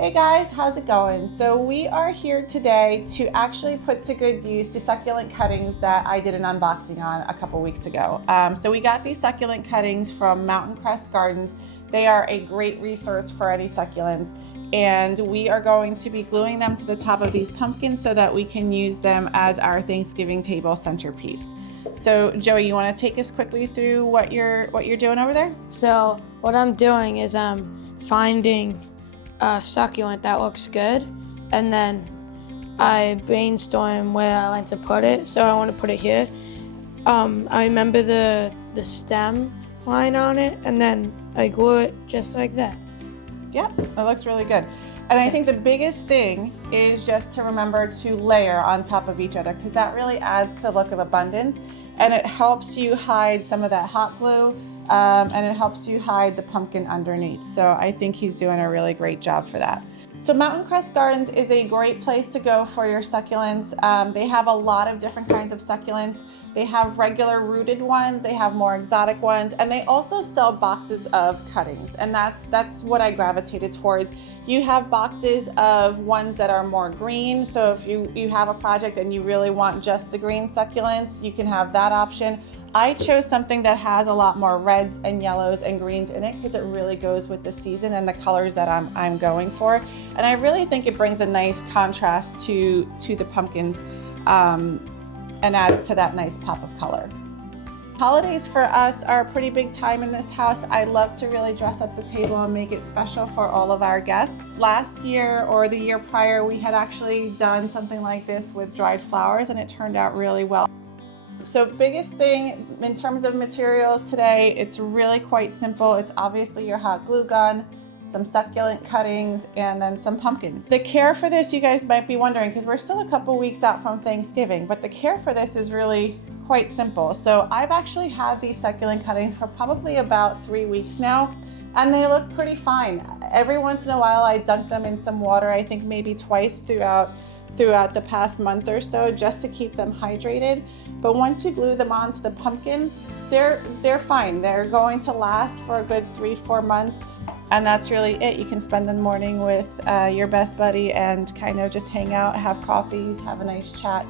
Hey guys, how's it going? So we are here today to actually put to good use the succulent cuttings that I did an unboxing on a couple weeks ago. So we got these succulent cuttings from Mountain Crest Gardens. They are a great resource for any succulents, and we are going to be gluing them to the top of these pumpkins so that we can use them as our Thanksgiving table centerpiece. So Joey, you want to take us quickly through what you're doing over there? So what I'm doing is I'm finding a succulent that looks good, and then I brainstorm where I like to put it. So I want to put it here. I remember the stem line on it, and then I glue it just like that. Yeah, that looks really good. And I think the biggest thing is just to remember to layer on top of each other, because that really adds to the look of abundance, and it helps you hide some of that hot glue, and it helps you hide the pumpkin underneath. So I think he's doing a really great job for that. So Mountain Crest Gardens is a great place to go for your succulents. They have a lot of different kinds of succulents. They have regular rooted ones, they have more exotic ones, and they also sell boxes of cuttings. And that's what I gravitated towards. You have boxes of ones that are more green. So if you have a project and you really want just the green succulents, you can have that option. I chose something that has a lot more reds and yellows and greens in it because it really goes with the season and the colors that I'm going for. And I really think it brings a nice contrast to the pumpkins and adds to that nice pop of color. Holidays for us are a pretty big time in this house. I love to really dress up the table and make it special for all of our guests. Last year or the year prior, we had actually done something like this with dried flowers, and it turned out really well. So biggest thing in terms of materials today, it's really quite simple. It's obviously your hot glue gun, some succulent cuttings, and then some pumpkins. The care for this, you guys might be wondering, because we're still a couple weeks out from Thanksgiving, but the care for this is really quite simple. So I've actually had these succulent cuttings for probably about 3 weeks now, and they look pretty fine. Every once in a while I dunk them in some water, I think maybe twice throughout the past month or so, just to keep them hydrated. But once you glue them onto the pumpkin, they're fine. They're going to last for a good 3-4 months, and that's really it. You can spend the morning with your best buddy and kind of just hang out, have coffee, have a nice chat.